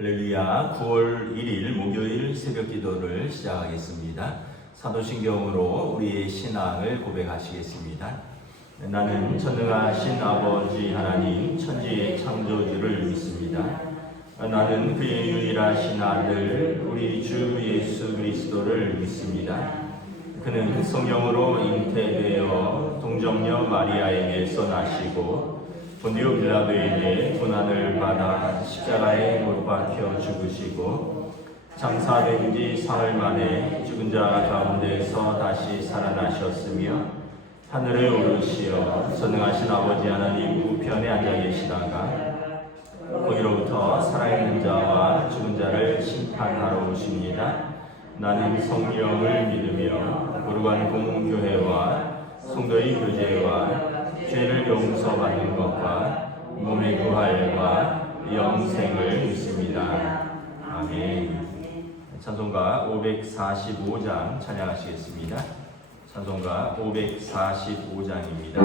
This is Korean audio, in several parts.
할렐루야. 9월 1일 목요일 새벽 기도를 시작하겠습니다. 사도신경으로 우리의 신앙을 고백하시겠습니다. 나는 전능하신 아버지 하나님 천지의 창조주를 믿습니다. 나는 그의 유일하신 아들 우리 주 예수 그리스도를 믿습니다. 그는 성령으로 잉태되어 동정녀 마리아에게서 나시고 본디오 빌라도에게 고난을 받아 십자가에 못 박혀 죽으시고 장사된 지 사흘 만에 죽은 자 가운데서 다시 살아나셨으며 하늘에 오르시어 전능하신 아버지 하나님 우편에 앉아 계시다가 거기로부터 살아있는 자와 죽은 자를 심판하러 오십니다. 나는 성령을 믿으며 거룩한 공교회와 성도의 교제와 죄를 용서받는 것과 몸의 부활과 영생을 믿습니다. 아멘. 찬송가 545장 찬양하시겠습니다. 찬송가 545장입니다.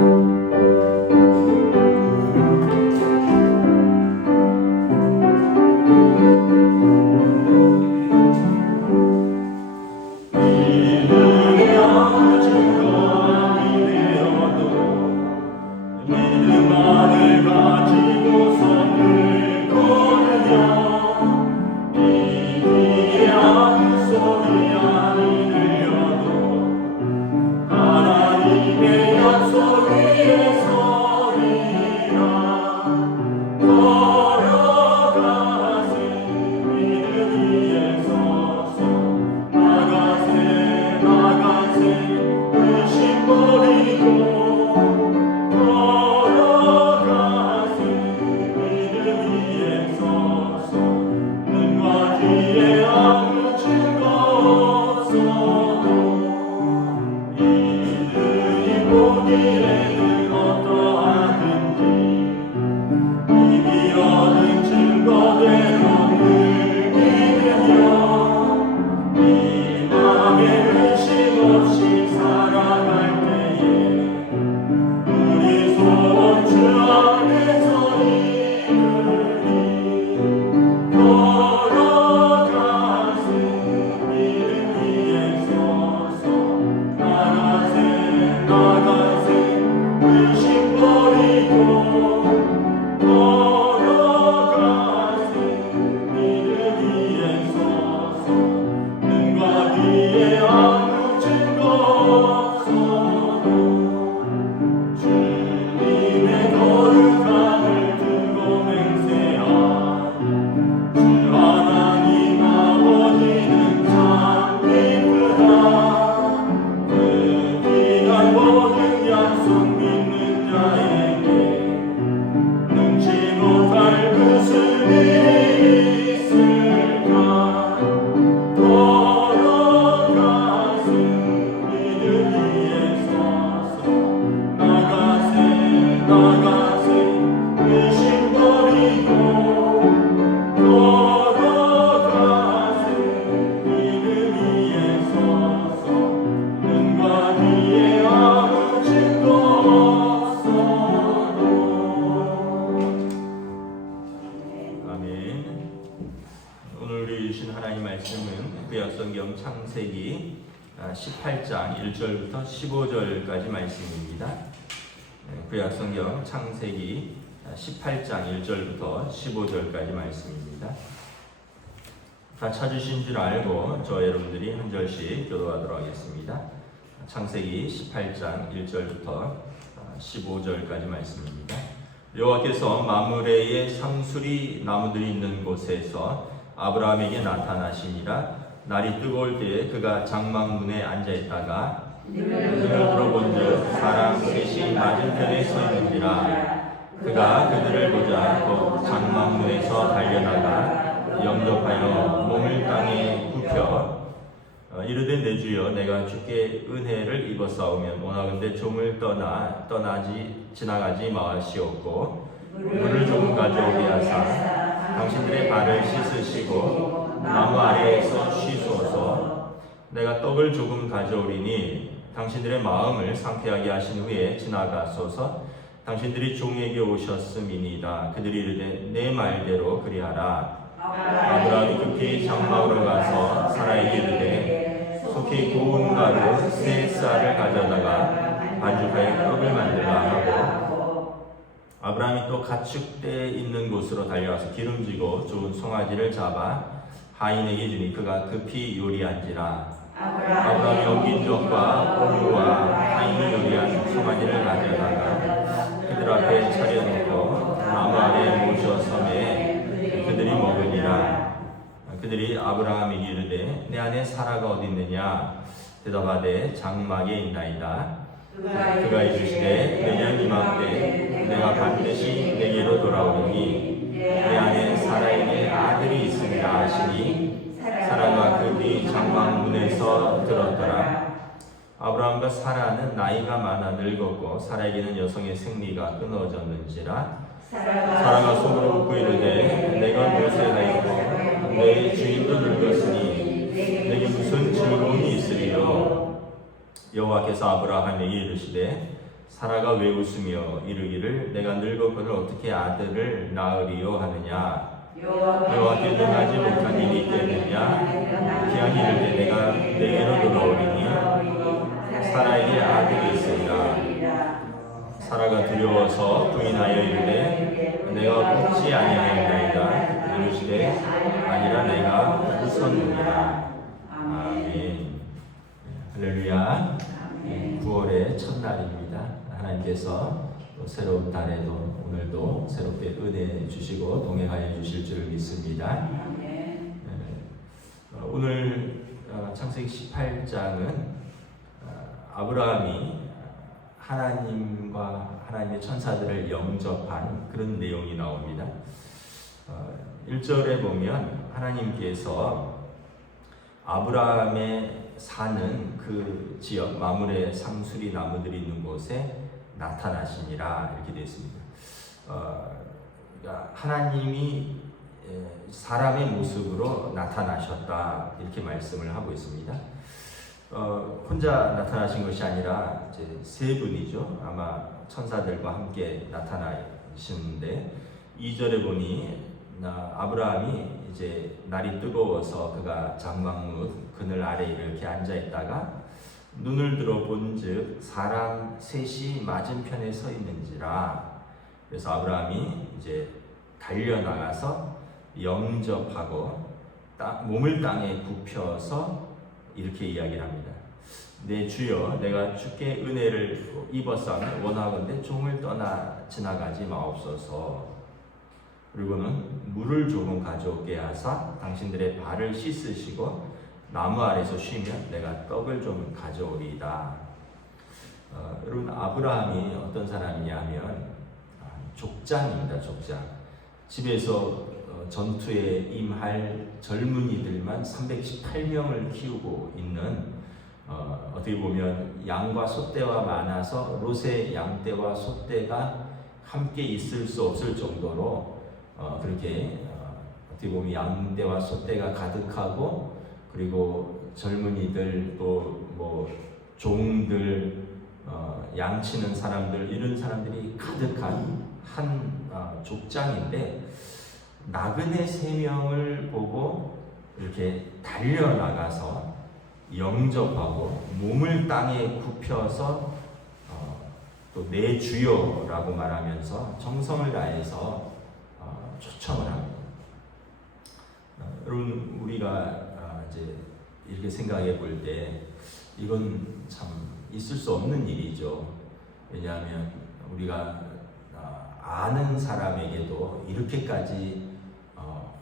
창세기 18장 1절부터 15절까지 말씀입니다. 구약성경 창세기 18장 1절부터 15절까지 말씀입니다. 다 찾으신 줄 알고 저 여러분들이 한 절씩 교도하도록 하겠습니다. 창세기 18장 1절부터 15절까지 말씀입니다. 여호와께서 마므레의 상수리 나무들이 있는 곳에서 아브라함에게 나타나시니라. 날이 뜨거울 때에 그가 장막문에 앉아있다가 눈을 들어본즉 사람 셋이 맞은편에 서 있는지라. 그가 그들을 보자 곧 장막문에서 달려나가 영접하여 몸을 땅에 굽혀 이르되 내 주여 내가 주께 은혜를 입었사오면 원하건대 종을 지나가지 마시옵고 물을 조금 가져오게 하사 당신들의 발을 씻으시고 나무 아래에서 쉬소서. 내가 떡을 조금 가져오리니 당신들의 마음을 상쾌하게 하신 후에 지나가소서. 당신들이 종에게 오셨음이니이다. 그들이 이르되 내 말대로 그리하라. 아브라함이 급히 장막으로 가서 사라에게 이르되 속히 고운 가루 세 쌀을 가져다가 반죽하여 떡을 만들라 하고 아브라함이 또 가축대 있는 곳으로 달려와서 기름지고 좋은 송아지를 잡아 하인에게 주니 그가 급히 요리한지라. 아브라함이 엉긴 젖과 콩과 하인이 요리한 송아지를 가져다가 그들 앞에 차려놓고 나무 아래 모셔 섬에 그들이 먹으니라. 그들이 아브라함에게 이르되 내 아내 사라가 어디 있느냐? 대답하되 장막에 있나이다. 그가 이르시되 내년 이맘때 내가 반드시 내게로 돌아오리니 내 아내 사라에게 아들이 있으리라 하시니 사라가 그 뒤 장막 문에서 들었더라. 아브라함과 사라는 나이가 많아 늙었고 사라에게는 여성의 생리가 끊어졌는지라. 사라가 속으로 웃고 이르되 내가 노쇠가 있고 내 주인도 늙었으니 내게 무슨 즐거움이 있으리요. 여호와께서 아브라함에게 이르시되 사라가 왜 웃으며 이르기를 내가 늙었거늘 어떻게 아들을 낳으리요 하느냐. 여호와께 능하지 못한 일이 있겠느냐. 기한이 이르되 내가 내게로 돌아오리니 사라에게 아들이 있으리라. 사라가 두려워서 부인하여 이르되 내가 웃지 아니하였나이다. 이르시되 아니라 내가 웃었느니라. 아멘. 할렐루야. 9월의 첫날입니다. 하나님께서 새로운 달에도 오늘도 새롭게 은혜 주시고 동행하여 주실 줄 믿습니다. 오늘 창세기 18장은 아브라함이 하나님과 하나님의 천사들을 영접한 그런 내용이 나옵니다. 1절에 보면 하나님께서 아브라함의 사는 그 지역 마므레 상수리 나무들이 있는 곳에 나타나시니라 이렇게 되어 있습니다. 그러니까 하나님이 사람의 모습으로 나타나셨다 이렇게 말씀을 하고 있습니다. 혼자 나타나신 것이 아니라 이제 세 분이죠. 아마 천사들과 함께 나타나시는데 2절에 보니 아브라함이 이제 날이 뜨거워서 그가 장막문 그늘 아래 이렇게 앉아 있다가 눈을 들어 본즉 사람 셋이 맞은편에 서 있는지라. 그래서 아브라함이 이제 달려 나가서 영접하고 몸을 땅에 굽혀서 이렇게 이야기를 합니다. 내 주여 내가 주께 은혜를 입었사오니 원하건대 종을 떠나 지나가지 마옵소서. 그리고는 물을 조금 가져오게 하사 당신들의 발을 씻으시고 나무 아래서 쉬면 내가 떡을 좀 가져오리이다. 여러분 아브라함이 어떤 사람이냐면 족장입니다. 족장. 집에서 전투에 임할 젊은이들만 318명을 키우고 있는 어떻게 보면 양과 소떼와 많아서 롯의 양떼와 소떼가 함께 있을 수 없을 정도로 그렇게 어떻게 보면 양떼와 소떼가 가득하고 그리고 젊은이들 또 뭐 종들 양치는 사람들 이런 사람들이 가득한 한 족장인데 나그네 3명을 보고 이렇게 달려나가서 영접하고 몸을 땅에 굽혀서 또 내 주여라고 말하면서 정성을 다해서 초청을 합니다. 여러분 우리가 이제 이렇게 생각해 볼 때 이건 참 있을 수 없는 일이죠. 왜냐하면 우리가 아는 사람에게도 이렇게까지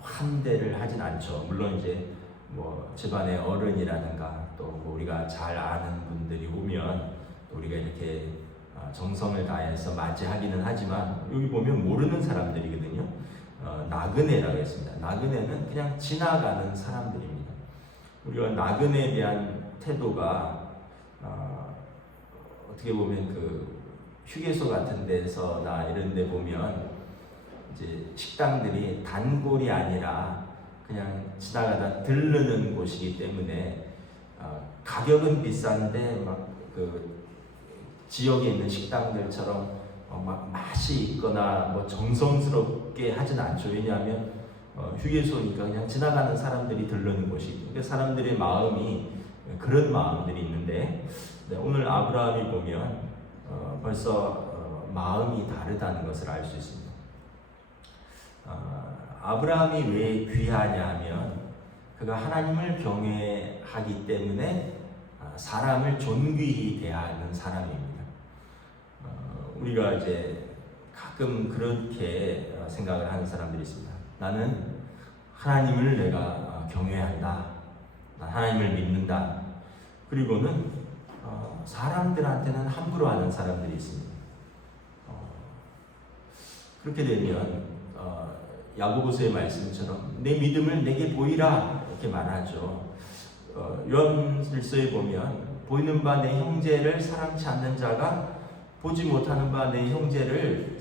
환대를 하진 않죠. 물론 이제 뭐 집안의 어른이라든가 또 뭐 우리가 잘 아는 분들이 오면 우리가 이렇게 정성을 다해서 맞이하기는 하지만 여기 보면 모르는 사람들이거든요. 나그네라고 했습니다. 나그네는 그냥 지나가는 사람들입니다. 우리가 나그네에 대한 태도가 어떻게 보면 그 휴게소 같은 데서나 이런 데 보면 이제 식당들이 단골이 아니라 그냥 지나가다 들르는 곳이기 때문에 가격은 비싼데 막 그 지역에 있는 식당들처럼 막 맛이 있거나 뭐 정성스럽게 하진 않죠. 왜냐하면 휴게소니까 그냥 지나가는 사람들이 들르는 곳이고, 그러니까 사람들의 마음이 그런 마음들이 있는데, 오늘 아브라함이 보면 벌써 마음이 다르다는 것을 알 수 있습니다. 아브라함이 왜 귀하냐 하면 그가 하나님을 경외하기 때문에 사람을 존귀히 대하는 사람입니다. 우리가 이제 가끔 그렇게 생각을 하는 사람들이 있습니다. 나는 하나님을 내가 경외한다. 난 하나님을 믿는다. 그리고는 사람들한테는 함부로 하는 사람들이 있습니다. 그렇게 되면 야고보서의 말씀처럼 내 믿음을 내게 보이라 이렇게 말하죠. 요한일서에 보면 보이는 바 내 형제를 사랑치 않는 자가 보지 못하는 바 내 형제를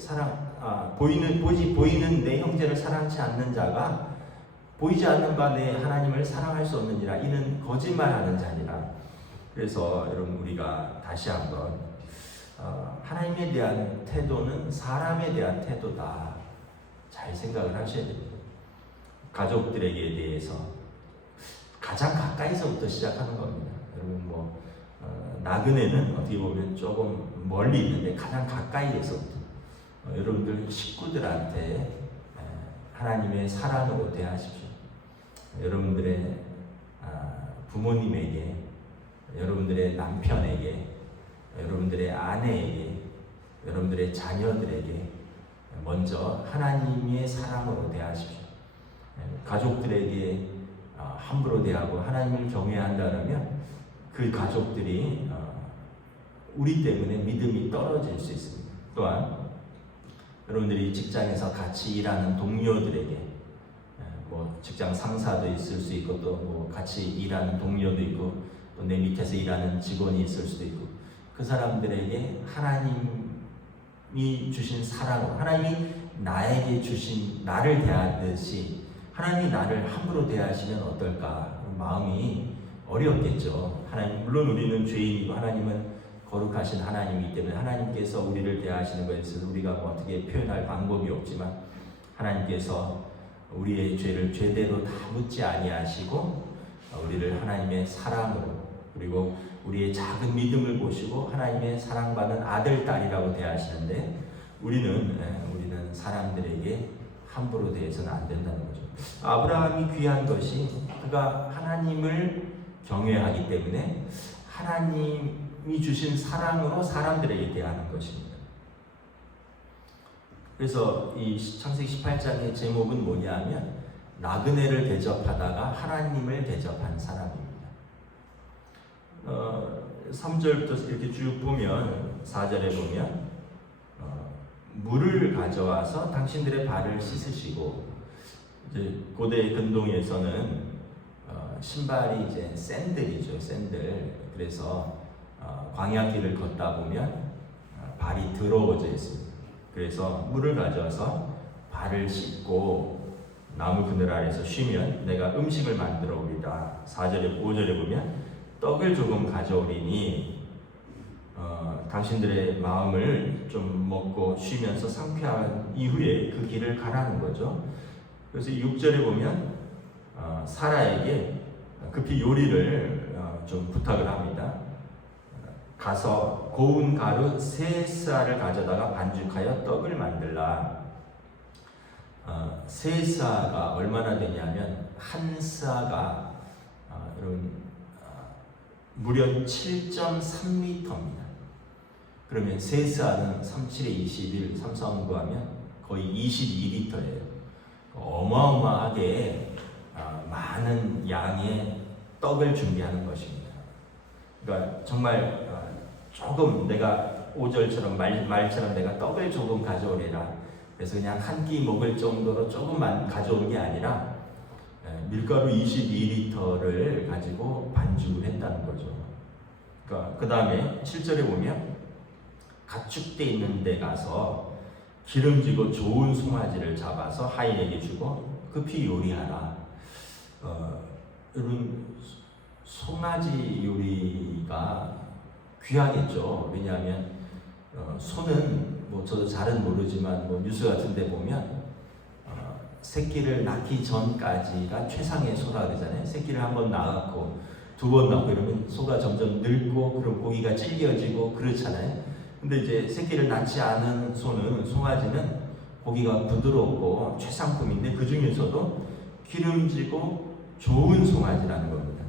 보이는 내 형제를 사랑치 않는 자가 보이지 않는 바 내 하나님을 사랑할 수 없느니라. 이는 거짓말하는 자니라. 그래서 여러분 우리가 다시 한번 하나님에 대한 태도는 사람에 대한 태도다. 잘 생각을 하셔야 됩니다. 가족들에게 대해서 가장 가까이서부터 시작하는 겁니다. 여러분 나그네는 어떻게 보면 조금 멀리 있는데 가장 가까이에서부터 여러분들 식구들한테 하나님의 사랑으로 대하십시오. 여러분들의 부모님에게, 여러분들의 남편에게, 여러분들의 아내에게, 여러분들의 자녀들에게 먼저 하나님의 사랑으로 대하십시오. 가족들에게 함부로 대하고 하나님을 경외한다면 그 가족들이 우리 때문에 믿음이 떨어질 수 있습니다. 또한 여러분들이 직장에서 같이 일하는 동료들에게 직장 상사도 있을 수 있고 또 같이 일하는 동료도 있고 또 내 밑에서 일하는 직원이 있을 수도 있고 그 사람들에게 하나님이 주신 사랑으로 하나님이 나에게 주신 나를 대하듯이 하나님이 나를 함부로 대하시면 어떨까 마음이 어렵겠죠. 하나님 물론 우리는 죄인이고 하나님은 거룩하신 하나님이기 때문에 하나님께서 우리를 대하시는 것에 있어서 우리가 어떻게 표현할 방법이 없지만 하나님께서 우리의 죄를 죄대로 다 묻지 아니하시고 우리를 하나님의 사랑으로 그리고 우리의 작은 믿음을 보시고 하나님의 사랑받는 아들, 딸이라고 대하시는데 우리는 사람들에게 함부로 대해서는 안 된다는 거죠. 아브라함이 귀한 것이 그가 하나님을 경외하기 때문에 하나님이 주신 사랑으로 사람들에게 대하는 것입니다. 그래서 이 창세기 18장의 제목은 뭐냐면 나그네를 대접하다가 하나님을 대접한 사람입니다. 3절부터 이렇게 쭉 보면 4절에 보면 물을 가져와서 당신들의 발을 씻으시고 이제 고대 근동에서는 신발이 이제 샌들이죠, 샌들. 그래서 광야길을 걷다 보면 발이 더러워져 있습니다. 그래서 물을 가져와서 발을 씻고 나무 그늘 아래서 쉬면 내가 음식을 만들어 오리다. 4절에 5절에 보면 떡을 조금 가져오리니 당신들의 마음을 좀 먹고 쉬면서 상쾌한 이후에 그 길을 가라는 거죠. 그래서 6절에 보면 사라에게 급히 요리를 좀 부탁을 합니다. 가서 고운 가루 3스아를 가져다가 반죽하여 떡을 만들라. 3스아가 얼마나 되냐면 한 스아가 여러분 무려 7.3리터입니다. 그러면 3스아는 37에 21, 3,4 구하면 거의 22리터예요. 어마어마하게 많은 양의 떡을 준비하는 것입니다. 그러니까 정말 조금 내가 5절처럼 말처럼 내가 떡을 조금 가져오래라. 그래서 그냥 한 끼 먹을 정도로 조금만 가져온 게 아니라 밀가루 22리터를 가지고 반죽을 했다는 거죠. 그러니까 그 다음에 7절에 보면 가축대 있는 데 가서 기름지고 좋은 송아지를 잡아서 하인에게 주고 급히 요리하라. 여러분 송아지 요리가 귀하겠죠. 왜냐하면 소는 저도 잘은 모르지만 뉴스 같은 데 보면 새끼를 낳기 전까지가 최상의 소라 그러잖아요. 새끼를 한 번 낳았고 두 번 낳고 이러면 소가 점점 늙고 그럼 고기가 질겨지고 그렇잖아요. 근데 이제 새끼를 낳지 않은 소는 송아지는 고기가 부드럽고 최상품인데 그 중에서도 기름지고 좋은 송아지라는 겁니다.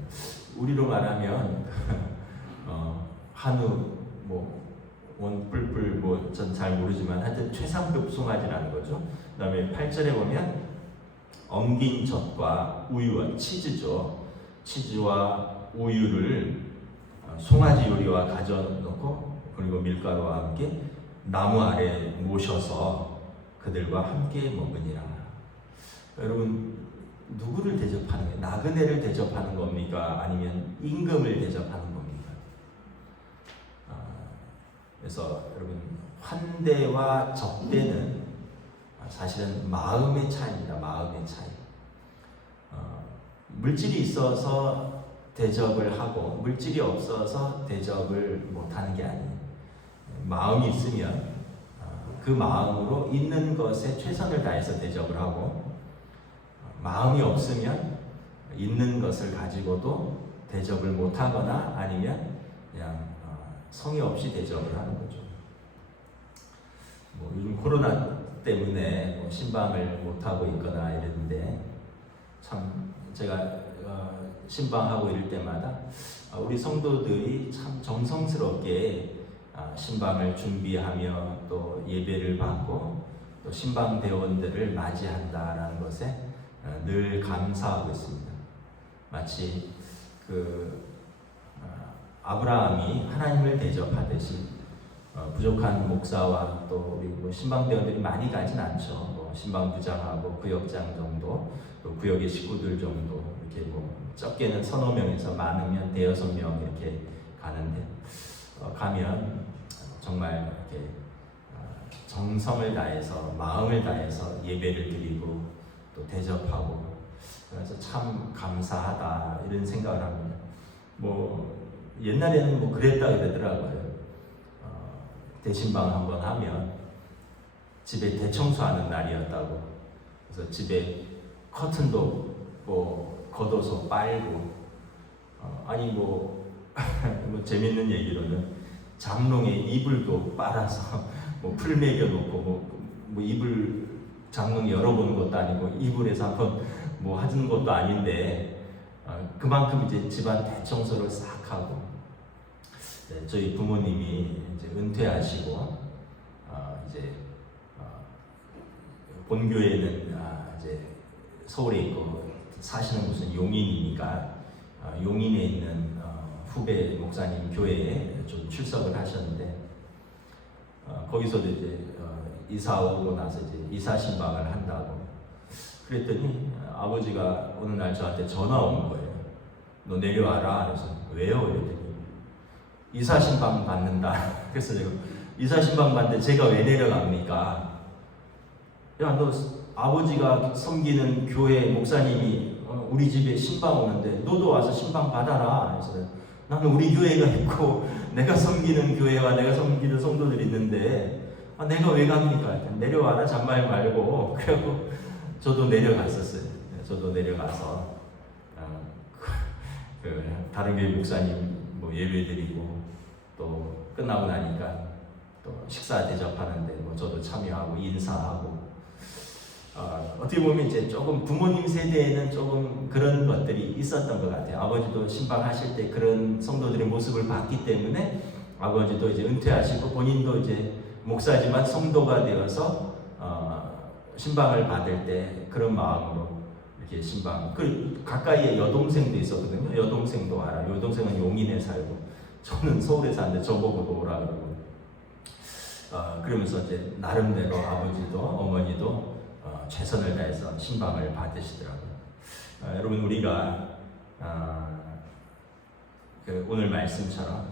우리로 말하면 한우 원뿔뿔 전 잘 모르지만 하여튼 최상급 송아지라는 거죠. 그다음에 8절에 보면 엉긴 젖과 우유와 치즈죠. 치즈와 우유를 송아지 요리와 가져놓고 그리고 밀가루와 함께 나무 아래 모셔서 그들과 함께 먹으니라. 여러분 누구를 대접하는 거예요? 나그네를 대접하는 겁니까? 아니면 임금을 대접하는 겁니까? 그래서 여러분 환대와 접대는 사실은 마음의 차이입니다. 마음의 차이. 물질이 있어서 대접을 하고 물질이 없어서 대접을 못하는 게 아니에요. 마음이 있으면 그 마음으로 있는 것에 최선을 다해서 대접을 하고 마음이 없으면 있는 것을 가지고도 대접을 못하거나 아니면 그냥 성의 없이 대접을 하는 거죠. 요즘 코로나 때문에 신방을 못하고 있거나 이랬는데 참 제가 신방하고 이럴 때마다 우리 성도들이 참 정성스럽게 신방을 준비하며 또 예배를 받고 또 신방 대원들을 맞이한다라는 것에 늘 감사하고 있습니다. 마치 아브라함이 하나님을 대접하듯이 부족한 목사와 또 우리 신방 대원들이 많이 가진 않죠. 신방 부장하고 구역장 정도, 또 구역의 식구들 정도 이렇게 적게는 서너 명에서 많으면 대여섯 명 이렇게 가는데 가면 정말 이렇게 정성을 다해서 마음을 다해서 예배를 드리고 또 대접하고 그래서 참 감사하다 이런 생각을 합니다. 옛날에는 그랬다 그러더라고요. 대신방 한번 하면 집에 대청소하는 날이었다고. 그래서 집에 커튼도 걷어서 빨고 아니 재밌는 얘기로는 장롱에 이불도 빨아서 풀 매겨 놓고 이불 장롱 열어보는 것도 아니고 이불에서 한번 하는 것도 아닌데 그만큼 이제 집안 대청소를 싹 하고 저희 부모님이 이제 은퇴하시고 이제 본교회는 이제 서울에 있고 사시는 곳은 용인이니까 용인에 있는 후배 목사님 교회에 좀 출석을 하셨는데 거기서도 이제 이사 오고 나서 이제 이사 신방을 한다고 그랬더니 아버지가 어느 날 저한테 전화 온 거예요. 너 내려와라. 그래서 왜요? 이랬더니 이사 신방 받는다. 그래서 제가 이사 신방 받는데 제가 왜 내려갑니까? 야, 너 아버지가 섬기는 교회 목사님이 우리 집에 신방 오는데 너도 와서 신방 받아라. 그래서 나는 우리 교회가 있고 내가 섬기는 교회와 내가 섬기는 성도들이 있는데 내가 왜 갑니까? 내려와라 잔말 말고. 그래고 저도 내려갔었어요. 저도 내려가서 다른 교회 목사님 예배드리고 또 끝나고 나니까 또 식사 대접하는데 저도 참여하고 인사하고 어떻게 보면 이제 조금 부모님 세대에는 조금 그런 것들이 있었던 것 같아요. 아버지도 신방하실 때 그런 성도들의 모습을 봤기 때문에 아버지도 이제 은퇴하시고 본인도 이제 목사지만 성도가 되어서 신방을 받을 때 그런 마음으로 이렇게 신방. 가까이에 여동생도 있었거든요. 여동생도 알아. 여동생은 용인에 살고 저는 서울에 사는데 저보고도 오라 그러고 그러면서 이제 나름대로 아버지도 어머니도 최선을 다해서 신방을 받으시더라고요. 여러분 우리가 오늘 말씀처럼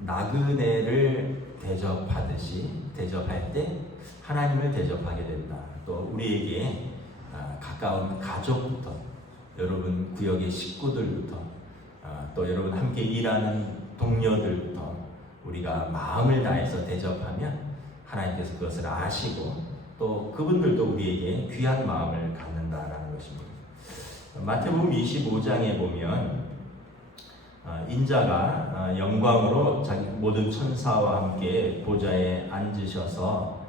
나그네를 대접하듯이 대접할 때 하나님을 대접하게 된다. 또 우리에게 가까운 가족부터 여러분 구역의 식구들부터 또 여러분 함께 일하는 동료들부터 우리가 마음을 다해서 대접하면 하나님께서 그것을 아시고 또 그분들도 우리에게 귀한 마음을 갖는다라는 것입니다. 마태복음 25장에 보면 인자가 영광으로 자기 모든 천사와 함께 보좌에 앉으셔서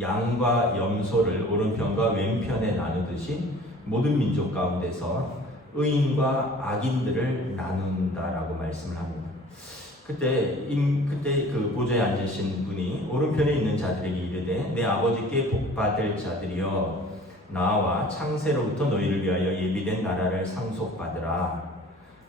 양과 염소를 오른편과 왼편에 나누듯이 모든 민족 가운데서 의인과 악인들을 나눈다라고 말씀을 합니다. 그때 그 보좌에 앉으신 분이 오른편에 있는 자들에게 이르되 내 아버지께 복받을 자들이여 나와 창세로부터 너희를 위하여 예비된 나라를 상속받으라.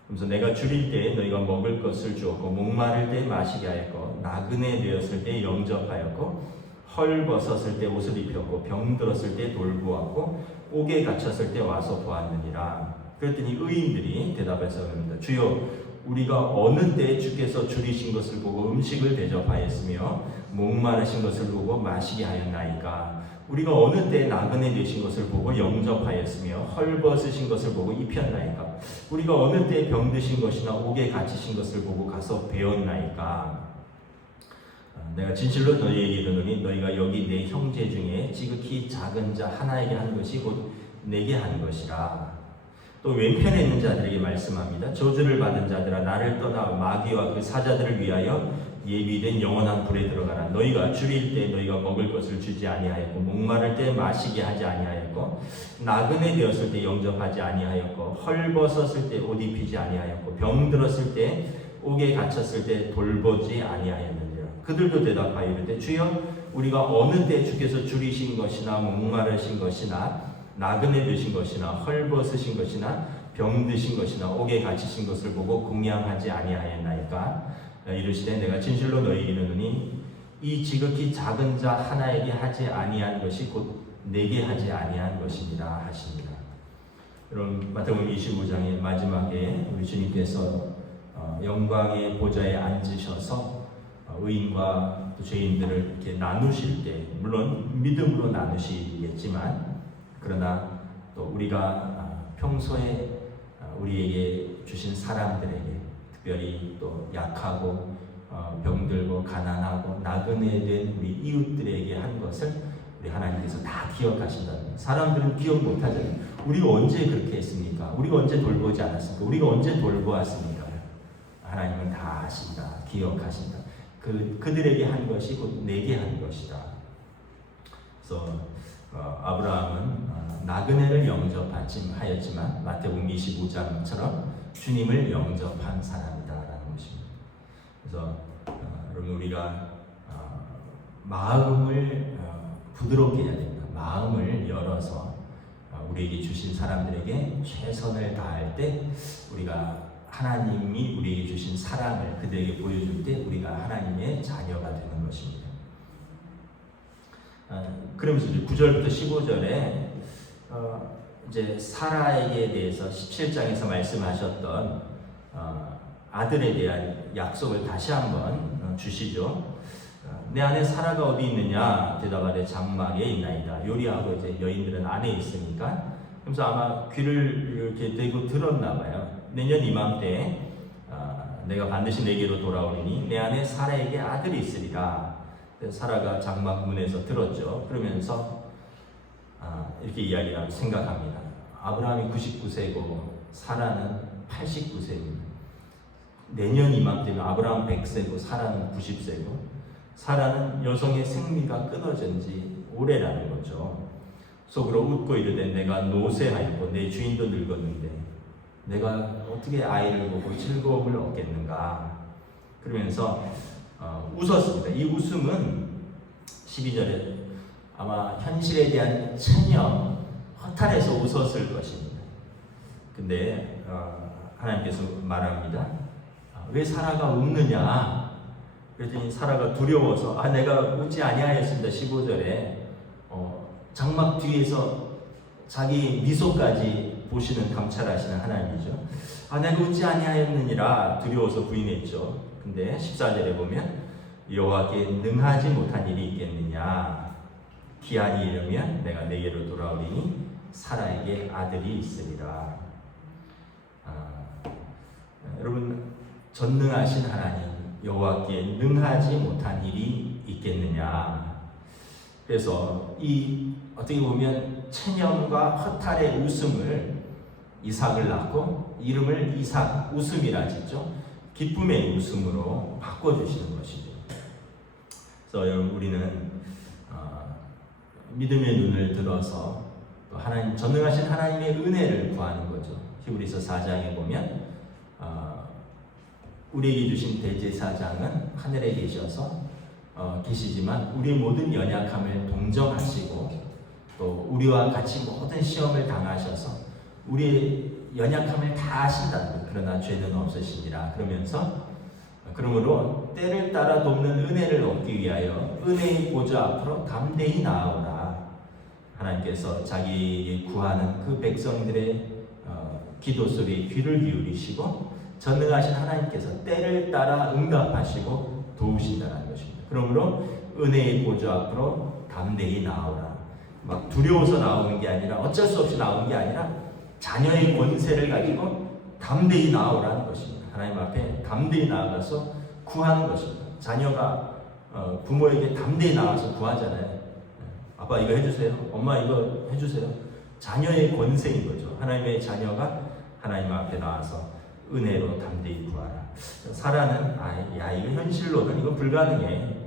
그래서 내가 줄일 때 너희가 먹을 것을 주었고 목마를 때 마시게 하였고 나그네 되었을 때 영접하였고 헐벗었을 때 옷을 입혔고 병들었을 때 돌보았고 옥에 갇혔을 때 와서 보았느니라. 그랬더니 의인들이 대답해서 그럽니다. 주여 우리가 어느 때 주께서 줄이신 것을 보고 음식을 대접하였으며 목마르신 것을 보고 마시게 하였나이까. 우리가 어느 때 나그네 되신 것을 보고 영접하였으며 헐벗으신 것을 보고 입혔나이까. 우리가 어느 때 병드신 것이나 옥에 갇히신 것을 보고 가서 배웠나이까. 내가 진실로 너희에게 이르노니 너희가 여기 내 형제 중에 지극히 작은 자 하나에게 한 것이 곧 내게 한 것이라. 또 왼편에 있는 자들에게 말씀합니다. 저주를 받은 자들아 나를 떠나 마귀와 그 사자들을 위하여 예비된 영원한 불에 들어가라. 너희가 줄일 때 너희가 먹을 것을 주지 아니하였고 목마를 때 마시게 하지 아니하였고 나그네 되었을 때 영접하지 아니하였고 헐벗었을 때 옷 입히지 아니하였고 병들었을 때 옥에 갇혔을 때 돌보지 아니하였느니라. 그들도 대답하여 이르되 주여 우리가 어느 때 주께서 줄이신 것이나 목마르신 것이나 나그네 되신 것이나 헐벗으신 것이나 병드신 것이나 옥에 갇히신 것을 보고 공양하지 아니하였나이까. 이르시되 내가 진실로 너희에게 이르노니 이 지극히 작은 자 하나에게 하지 아니한 것이 곧 내게 하지 아니한 것이니라 하십니다. 여러분 마태복음 25장의 마지막에 우리 주님께서 영광의 보좌에 앉으셔서 의인과 죄인들을 이렇게 나누실 때 물론 믿음으로 나누시겠지만 그러나 또 우리가 평소에 우리에게 주신 사람들에게 특별히 또 약하고 병들고 가난하고 나그네 된 우리 이웃들에게 한 것을 우리 하나님께서 다 기억하신다는. 사람들은 기억 못하잖아요. 우리가 언제 그렇게 했습니까? 우리가 언제 돌보지 않았습니까? 우리가 언제 돌보았습니까? 하나님은 다 아신다. 기억하신다. 그들에게 한 것이 곧 내게 한 것이다. 그래서 아브라함은 나그네를 영접하지 하였지만 마태복음 25장처럼 주님을 영접한 사람이다라는 것입니다. 그래서 여러분 우리가 마음을 부드럽게 해야 됩니다. 마음을 열어서 우리에게 주신 사람들에게 최선을 다할 때 우리가 하나님이 우리에게 주신 사랑을 그들에게 보여줄 때 우리가 하나님의 자녀가 되는 것입니다. 그러면서 이제 9절부터 15절에 이제 사라에게 대해서 17장에서 말씀하셨던 아들에 대한 약속을 다시 한번 주시죠. 내 안에 사라가 어디 있느냐? 대답하되 장막에 있나이다. 요리하고 이제 여인들은 안에 있으니까. 그래서 아마 귀를 이렇게 대고 들었나 봐요. 내년 이맘때 내가 반드시 내게로 돌아오리니 내 안에 사라에게 아들이 있으리라. 사라가 장막 문에서 들었죠. 그러면서 이렇게 이야기를 생각합니다. 아브라함이 99세고 사라는 89세입니다. 내년 이맘때는 아브라함 100세고 사라는 90세고 사라는 여성의 생리가 끊어진 지 오래라는 거죠. 속으로 웃고 이르되 내가 노쇠하였고 내 주인도 늙었는데 내가 어떻게 아이를 보고 즐거움을 얻겠는가. 그러면서 웃었습니다. 이 웃음은 12절에 아마 현실에 대한 체념, 허탈해서 웃었을 것입니다. 근데 하나님께서 말합니다. 왜 사라가 웃느냐? 그랬더니 사라가 두려워서 내가 웃지 아니하였습니다. 15절에 장막 뒤에서 자기 미소까지 보시는 감찰하시는 하나님이죠. 내가 웃지 아니하였느니라 두려워서 부인했죠. 근데 14절에 보면 여호와께 능하지 못한 일이 있겠느냐? 기한이 이르면 내가 내게로 돌아오리니 사라에게 아들이 있으리라. 여러분 전능하신 하나님 여호와께 능하지 못한 일이 있겠느냐? 그래서 이 어떻게 보면 체념과 허탈의 웃음을 이삭을 낳고 이름을 이삭 웃음이라 짓죠. 기쁨의 웃음으로 바꿔주시는 것이죠. 그래서 여러분 우리는 믿음의 눈을 들어서 또 하나님 전능하신 하나님의 은혜를 구하는 거죠. 히브리서 4장에 보면 우리에게 주신 대제사장은 하늘에 계셔서 계시지만 우리 모든 연약함을 동정하시고 또 우리와 같이 모든 시험을 당하셔서 우리의 연약함을 다 아신다는 것. 그러나 죄는 없으시니라. 그러면서 그러므로 때를 따라 돕는 은혜를 얻기 위하여 은혜의 보좌 앞으로 담대히 나아오라. 하나님께서 자기에게 구하는 그 백성들의 기도 소리에 귀를 기울이시고 전능하신 하나님께서 때를 따라 응답하시고 도우신다는 것입니다. 그러므로 은혜의 보좌 앞으로 담대히 나오라. 막 두려워서 나오는 게 아니라 어쩔 수 없이 나오는 게 아니라 자녀의 권세를 가지고 담대히 나오라는 것입니다. 하나님 앞에 담대히 나아가서 구하는 것입니다. 자녀가 부모에게 담대히 나와서 구하잖아요. 아빠 이거 해주세요. 엄마 이거 해주세요. 자녀의 권세인 거죠. 하나님의 자녀가 하나님 앞에 나와서 은혜로 담대히 구하라. 사라는 야 이거 현실로는 이거 불가능해.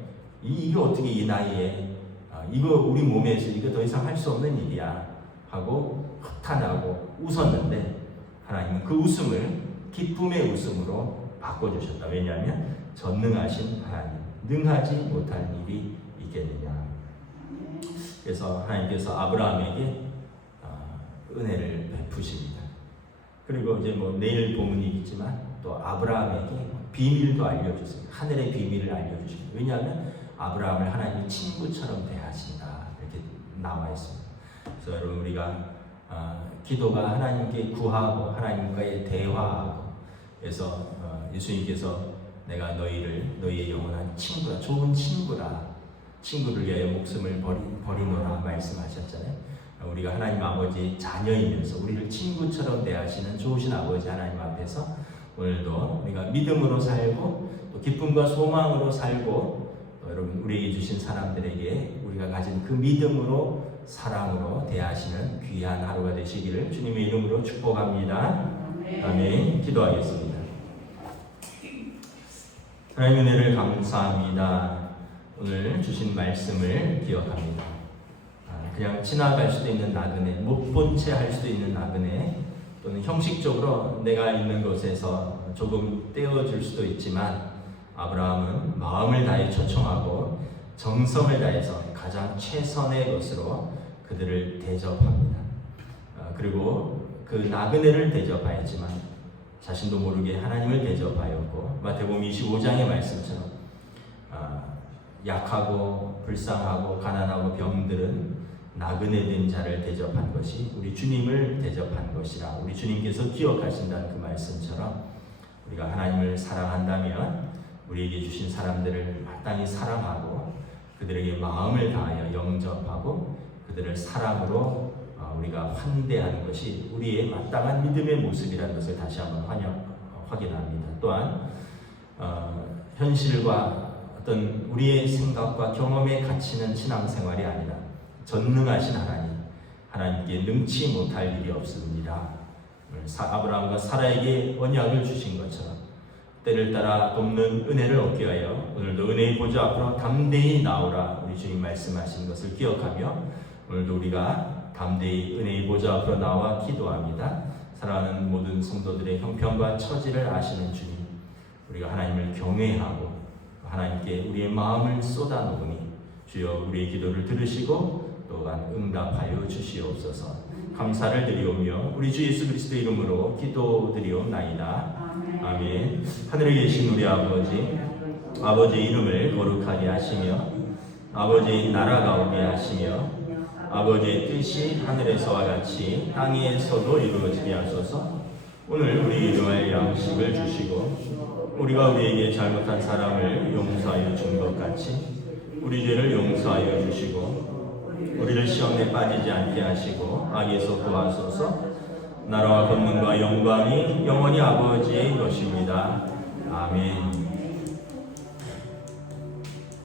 이게 어떻게 이 나이에 이거 우리 몸에서 이거 더 이상 할 수 없는 일이야 하고 허탄하고 웃었는데 하나님은 그 웃음을 기쁨의 웃음으로 바꿔주셨다. 왜냐하면 전능하신 하나님, 능하지 못할 일이 있겠느냐. 그래서 하나님께서 아브라함에게 은혜를 베푸십니다. 그리고 이제 뭐 내일 본문이겠지만 또 아브라함에게 비밀도 알려주십니다. 하늘의 비밀을 알려주십니다. 왜냐하면 아브라함을 하나님이 친구처럼 대하신다 이렇게 나와 있습니다. 그래서 여러분 우리가 기도가 하나님께 구하고 하나님과의 대화하고 그래서 예수님께서 내가 너희의 영원한 친구라, 좋은 친구를 위하여 목숨을 버리노라 말씀하셨잖아요. 우리가 하나님 아버지의 자녀이면서 우리를 친구처럼 대하시는 좋으신 아버지 하나님 앞에서 오늘도 우리가 믿음으로 살고 또 기쁨과 소망으로 살고 또 여러분 우리에게 주신 사람들에게 우리가 가진 그 믿음으로 사랑으로 대하시는 귀한 하루가 되시기를 주님의 이름으로 축복합니다. 아멘. 기도하겠습니다. 하나님의 은혜를 감사합니다. 오늘 주신 말씀을 기억합니다. 그냥 지나갈 수도 있는 나그네, 못 본 채 할 수도 있는 나그네, 또는 형식적으로 내가 있는 곳에서 조금 떼어줄 수도 있지만 아브라함은 마음을 다해 초청하고 정성을 다해서 가장 최선의 것으로 그들을 대접합니다. 그리고 그 나그네를 대접하였지만 자신도 모르게 하나님을 대접하였고 마태복음 25장의 말씀처럼 약하고 불쌍하고 가난하고 병들은 나그네 된 자를 대접한 것이 우리 주님을 대접한 것이라. 우리 주님께서 기억하신다는 그 말씀처럼 우리가 하나님을 사랑한다면 우리에게 주신 사람들을 마땅히 사랑하고 그들에게 마음을 다하여 영접하고 그들을 사랑으로 우리가 환대하는 것이 우리의 마땅한 믿음의 모습이라는 것을 다시 한번 확인합니다. 또한 현실과 어떤 우리의 생각과 경험에 갇히는 신앙생활이 아니라 전능하신 하나님께 능치 못할 일이 없습니다. 아브라함과 사라에게 언약을 주신 것처럼 때를 따라 돕는 은혜를 얻기 위하여 오늘도 은혜의 보좌 앞으로 담대히 나오라 우리 주님 말씀하신 것을 기억하며 오늘도 우리가 담대히 은혜의 보좌 앞으로 나와 기도합니다. 사랑하는 모든 성도들의 형편과 처지를 아시는 주님, 우리가 하나님을 경외하고 하나님께 우리의 마음을 쏟아놓으니 주여 우리의 기도를 들으시고 또한 응답하여 주시옵소서. 감사를 드리오며 우리 주 예수 그리스도 이름으로 기도드리옵나이다. 아멘. 하늘에 계신 우리 아버지의 이름을 거룩하게 하시며 아버지의 나라가 오게 하시며 아버지의 뜻이 하늘에서와 같이 땅에서도 이루어지게 하소서. 오늘 우리에게 일용할 양식을 주시고 우리가 우리에게 잘못한 사람을 용서하여 준 것 같이 우리 죄를 용서하여 주시고 우리를 시험에 빠지지 않게 하시고 악에서 구하소서. 나라와 권능과 영광이 영원히 아버지의 것입니다. 아멘.